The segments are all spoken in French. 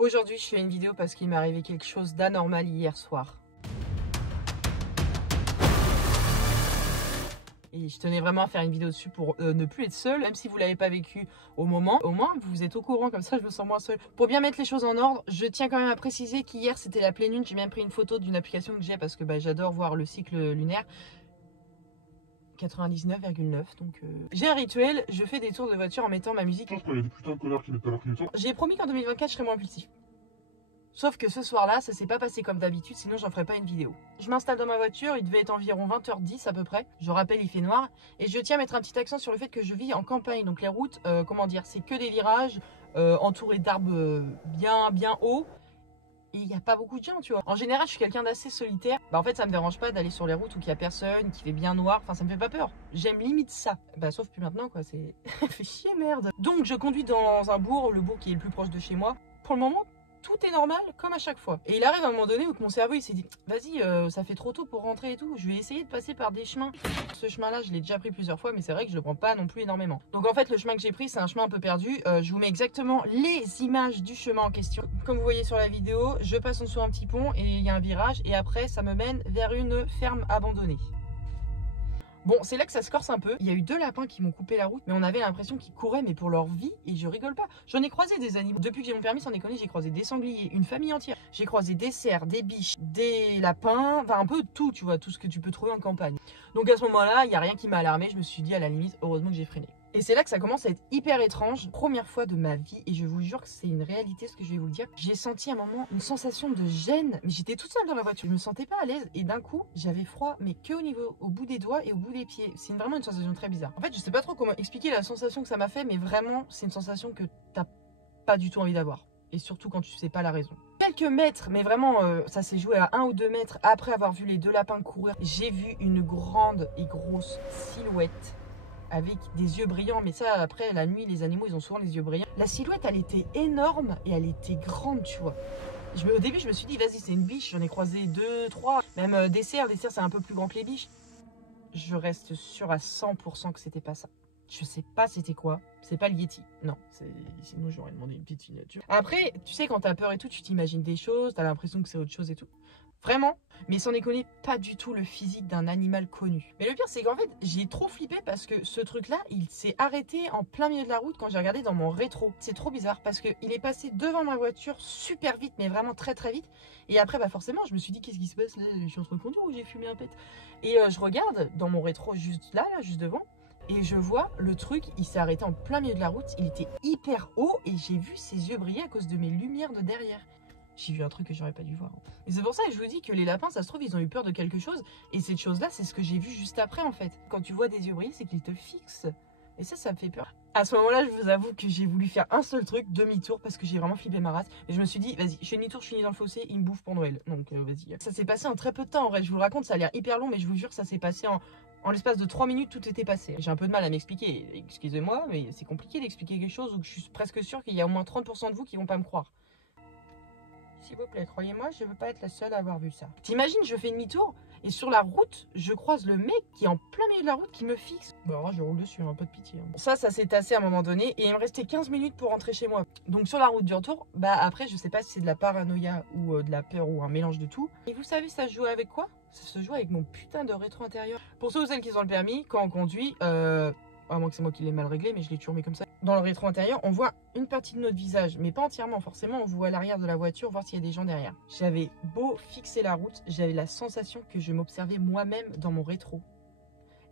Aujourd'hui, je fais une vidéo parce qu'il m'est arrivé quelque chose d'anormal hier soir. Et je tenais vraiment à faire une vidéo dessus pour ne plus être seule, même si vous ne l'avez pas vécu au moment. Au moins, vous êtes au courant, comme ça je me sens moins seule. Pour bien mettre les choses en ordre, je tiens quand même à préciser qu'hier c'était la pleine lune. J'ai même pris une photo d'une application que j'ai parce que j'adore voir le cycle lunaire. 99,9 donc j'ai un rituel, je fais des tours de voiture en mettant ma musique. Je pense qu'il y a des putains de connards qui mettent à leur clientèle. J'ai promis qu'en 2024 je serais moins impulsif. Sauf que ce soir-là, ça s'est pas passé comme d'habitude, sinon j'en ferais pas une vidéo. Je m'installe dans ma voiture, il devait être environ 20h10 à peu près. Je rappelle, il fait noir. Et je tiens à mettre un petit accent sur le fait que je vis en campagne. Donc les routes, comment dire, c'est que des virages entourés d'arbres bien hauts. Et il n'y a pas beaucoup de gens, tu vois. En général, je suis quelqu'un d'assez solitaire. En fait, ça me dérange pas d'aller sur les routes où il n'y a personne, qu'il fait bien noir. Enfin, ça me fait pas peur. J'aime limite ça. Sauf plus maintenant, quoi. C'est fait chier, merde. Donc, je conduis dans un bourg, le bourg qui est le plus proche de chez moi. Pour le moment, tout est normal, comme à chaque fois. Et il arrive à un moment donné où mon cerveau, il s'est dit, vas-y, ça fait trop tôt pour rentrer et tout. Je vais essayer de passer par des chemins. Ce chemin-là, je l'ai déjà pris plusieurs fois, mais c'est vrai que je le prends pas non plus énormément. Donc en fait, le chemin que j'ai pris, c'est un chemin un peu perdu. Je vous mets exactement les images du chemin en question. Comme vous voyez sur la vidéo, je passe en dessous un petit pont et il y a un virage. Et après, ça me mène vers une ferme abandonnée. Bon, c'est là que ça se corse un peu. Il y a eu 2 lapins qui m'ont coupé la route, mais on avait l'impression qu'ils couraient, mais pour leur vie, et je rigole pas. J'en ai croisé des animaux. Depuis que j'ai mon permis, sans déconner, j'ai croisé des sangliers, une famille entière. J'ai croisé des cerfs, des biches, des lapins, enfin un peu tout, tu vois, tout ce que tu peux trouver en campagne. Donc à ce moment-là, il n'y a rien qui m'a alarmé. Je me suis dit, à la limite, heureusement que j'ai freiné. Et c'est là que ça commence à être hyper étrange. Première fois de ma vie, et je vous jure que c'est une réalité ce que je vais vous dire. J'ai senti à un moment une sensation de gêne, mais j'étais toute seule dans la voiture. Je me sentais pas à l'aise et d'un coup, j'avais froid, mais que au bout des doigts et au bout des pieds. C'est vraiment une sensation très bizarre. En fait, je sais pas trop comment expliquer la sensation que ça m'a fait, mais vraiment, c'est une sensation que t'as pas du tout envie d'avoir. Et surtout quand tu sais pas la raison. Quelques mètres, mais vraiment, ça s'est joué à 1 ou 2 mètres après avoir vu les 2 lapins courir. J'ai vu une grande et grosse silhouette avec des yeux brillants, mais ça après la nuit les animaux ils ont souvent les yeux brillants. La silhouette elle était énorme et elle était grande, tu vois. Au début je me suis dit vas-y c'est une biche, j'en ai croisé 2, 3, même des cerfs c'est un peu plus grand que les biches. Je reste sûre à 100% que c'était pas ça. Je sais pas c'était quoi, c'est pas le Yeti, non, sinon j'aurais demandé une petite signature. Après tu sais quand t'as peur et tout tu t'imagines des choses, t'as l'impression que c'est autre chose et tout. Vraiment, mais sans déconner, pas du tout le physique d'un animal connu. Mais le pire, c'est qu'en fait, j'ai trop flippé parce que ce truc-là, il s'est arrêté en plein milieu de la route quand j'ai regardé dans mon rétro. C'est trop bizarre parce qu'il est passé devant ma voiture super vite, mais vraiment très très vite. Et après, forcément, je me suis dit, qu'est-ce qui se passe là? Je suis en train de conduire ou j'ai fumé un pet? Et je regarde dans mon rétro juste là, juste devant. Et je vois le truc, il s'est arrêté en plein milieu de la route. Il était hyper haut et j'ai vu ses yeux briller à cause de mes lumières de derrière. J'ai vu un truc que j'aurais pas dû voir. Et c'est pour ça que je vous dis que les lapins, ça se trouve, ils ont eu peur de quelque chose. Et cette chose-là, c'est ce que j'ai vu juste après, en fait. Quand tu vois des yeux briller, c'est qu'ils te fixent. Et ça me fait peur. À ce moment-là, je vous avoue que j'ai voulu faire un seul truc, demi-tour, parce que j'ai vraiment flippé ma race. Et je me suis dit, vas-y, je fais demi-tour, je finis dans le fossé, il me bouffe pour Noël. Donc, vas-y. Ça s'est passé en très peu de temps, en vrai. Je vous le raconte, ça a l'air hyper long, mais je vous jure, ça s'est passé en l'espace de 3 minutes, tout était passé. J'ai un peu de mal à m'expliquer. Excusez-moi, mais c'est compliqué d'expliquer quelque chose où je suis presque sûre qu'il y a au moins 30% de vous qui vont pas me croire. S'il vous plaît, croyez-moi, je veux pas être la seule à avoir vu ça. T'imagines, je fais demi-tour et sur la route, je croise le mec qui est en plein milieu de la route qui me fixe. Alors je roule dessus, un peu de pitié. Ça s'est tassé à un moment donné et il me restait 15 minutes pour rentrer chez moi. Donc sur la route du retour, après je sais pas si c'est de la paranoïa ou de la peur ou un mélange de tout. Et vous savez ça se joue avec quoi? Ça se joue avec mon putain de rétro intérieur. Pour ceux ou celles qui ont le permis, quand on conduit, à moins que c'est moi qui l'ai mal réglé, mais je l'ai toujours mis comme ça. Dans le rétro intérieur, on voit une partie de notre visage, mais pas entièrement. Forcément, on voit l'arrière de la voiture, voir s'il y a des gens derrière. J'avais beau fixer la route, j'avais la sensation que je m'observais moi-même dans mon rétro.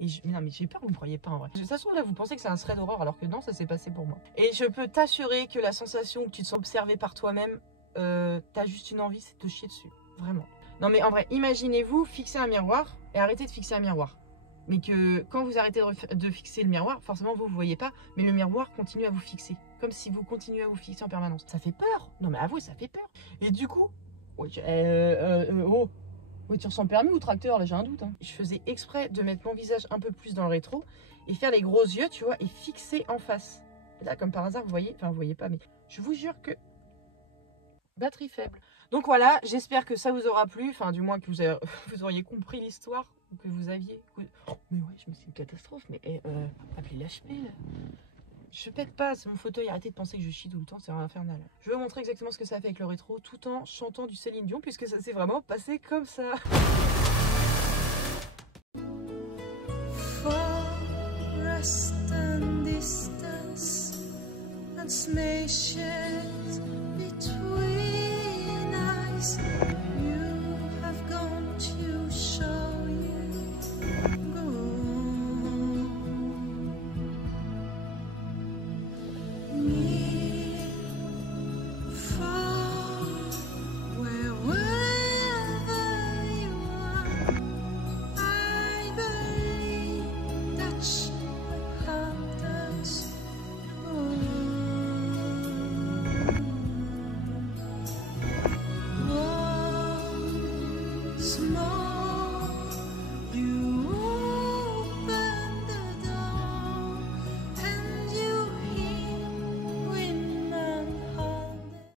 Et mais non, mais j'ai peur, vous ne me croyez pas en vrai. De toute façon, là, vous pensez que c'est un thread d'horreur, alors que non, ça s'est passé pour moi. Et je peux t'assurer que la sensation que tu te sens observé par toi-même, t'as juste une envie, c'est de te chier dessus. Vraiment. Non, mais en vrai, imaginez-vous fixer un miroir et arrêter de fixer un miroir. Mais que quand vous arrêtez de fixer le miroir, forcément vous ne voyez pas, mais le miroir continue à vous fixer. Comme si vous continuez à vous fixer en permanence. Ça fait peur. Non mais avouez, ça fait peur. Et du coup, oui, tu ressens permis ou tracteur? Là j'ai un doute. Hein. Je faisais exprès de mettre mon visage un peu plus dans le rétro et faire les gros yeux, tu vois, et fixer en face. Et là, comme par hasard, vous voyez, enfin vous voyez pas, mais je vous jure que batterie faible. Donc voilà, j'espère que ça vous aura plu, enfin du moins que vous auriez compris l'histoire, ou que vous aviez... Oh, mais ouais, je me suis une catastrophe, mais appelez l'HP là. Je pète pas, c'est mon fauteuil, arrêtez de penser que je chie tout le temps, c'est infernal. Je vais vous montrer exactement ce que ça fait avec le rétro, tout en chantant du Céline Dion, puisque ça s'est vraiment passé comme ça. Forest and distance and snail sheds